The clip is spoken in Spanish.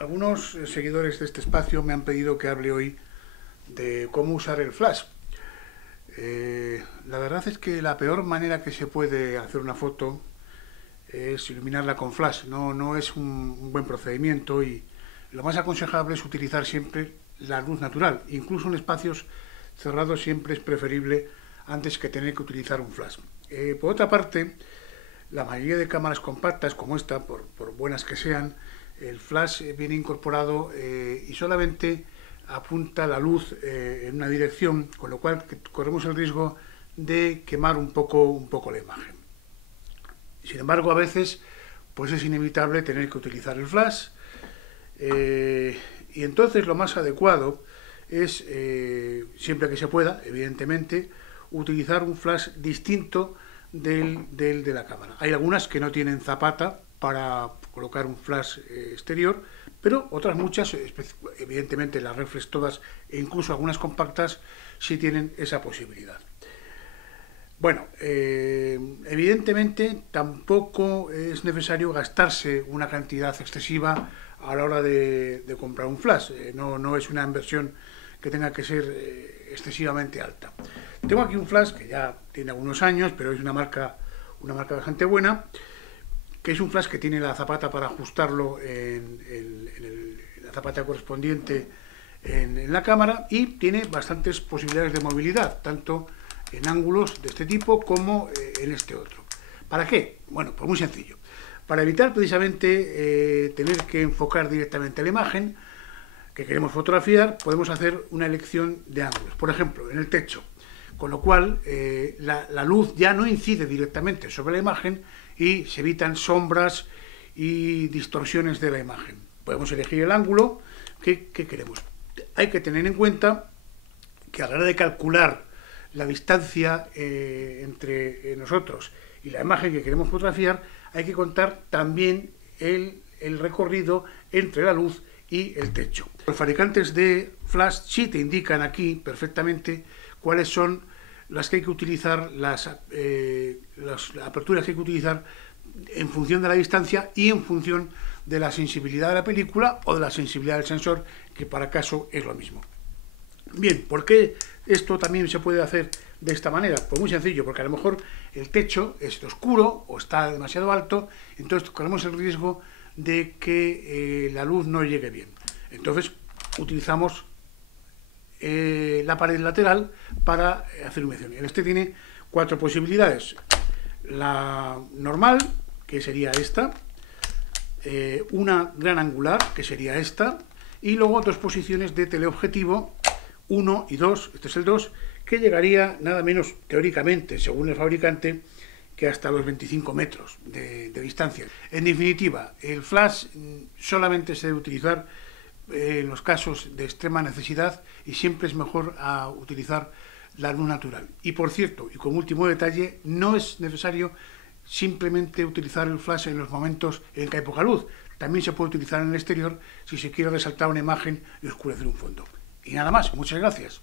Algunos seguidores de este espacio me han pedido que hable hoy de cómo usar el flash. La verdad es que la peor manera que se puede hacer una foto es iluminarla con flash. No es un buen procedimiento y lo más aconsejable es utilizar siempre la luz natural. Incluso en espacios cerrados siempre es preferible antes que tener que utilizar un flash. Por otra parte, la mayoría de cámaras compactas como esta, por buenas que sean, el flash viene incorporado y solamente apunta la luz en una dirección, con lo cual corremos el riesgo de quemar un poco la imagen. Sin embargo, a veces pues es inevitable tener que utilizar el flash y entonces lo más adecuado es, siempre que se pueda, evidentemente, utilizar un flash distinto del de la cámara. Hay algunas que no tienen zapata para colocar un flash exterior, pero otras muchas, evidentemente las reflex todas e incluso algunas compactas, sí tienen esa posibilidad. Bueno, evidentemente tampoco es necesario gastarse una cantidad excesiva a la hora de comprar un flash. No es una inversión que tenga que ser excesivamente alta. Tengo aquí un flash que ya tiene algunos años, pero es una marca bastante buena, que es un flash que tiene la zapata para ajustarlo la zapata correspondiente en la cámara, y tiene bastantes posibilidades de movilidad, tanto en ángulos de este tipo como en este otro. ¿Para qué? Bueno, pues muy sencillo. Para evitar precisamente tener que enfocar directamente la imagen que queremos fotografiar, podemos hacer una elección de ángulos. Por ejemplo, en el techo, con lo cual la luz ya no incide directamente sobre la imagen y se evitan sombras y distorsiones de la imagen. Podemos elegir el ángulo que queremos. Hay que tener en cuenta que a la hora de calcular la distancia entre nosotros y la imagen que queremos fotografiar, hay que contar también el recorrido entre la luz y el techo. Los fabricantes de flash sí te indican aquí perfectamente cuáles son las que hay que utilizar, las aperturas que hay que utilizar en función de la distancia y en función de la sensibilidad de la película o de la sensibilidad del sensor, que para caso es lo mismo. Bien, ¿por qué esto también se puede hacer de esta manera? Pues muy sencillo, porque a lo mejor el techo es oscuro o está demasiado alto, entonces corremos el riesgo de que la luz no llegue bien. Entonces utilizamos la pared lateral para hacer iluminación. Este tiene 4 posibilidades. La normal, que sería esta, una gran angular, que sería esta, y luego 2 posiciones de teleobjetivo, 1 y 2, este es el 2, que llegaría nada menos, teóricamente, según el fabricante, que hasta los 25 metros de distancia. En definitiva, el flash solamente se debe utilizar en los casos de extrema necesidad y siempre es mejor utilizar la luz natural. Y por cierto, y como último detalle, no es necesario simplemente utilizar el flash en los momentos en que hay poca luz. También se puede utilizar en el exterior si se quiere resaltar una imagen y oscurecer un fondo. Y nada más, muchas gracias.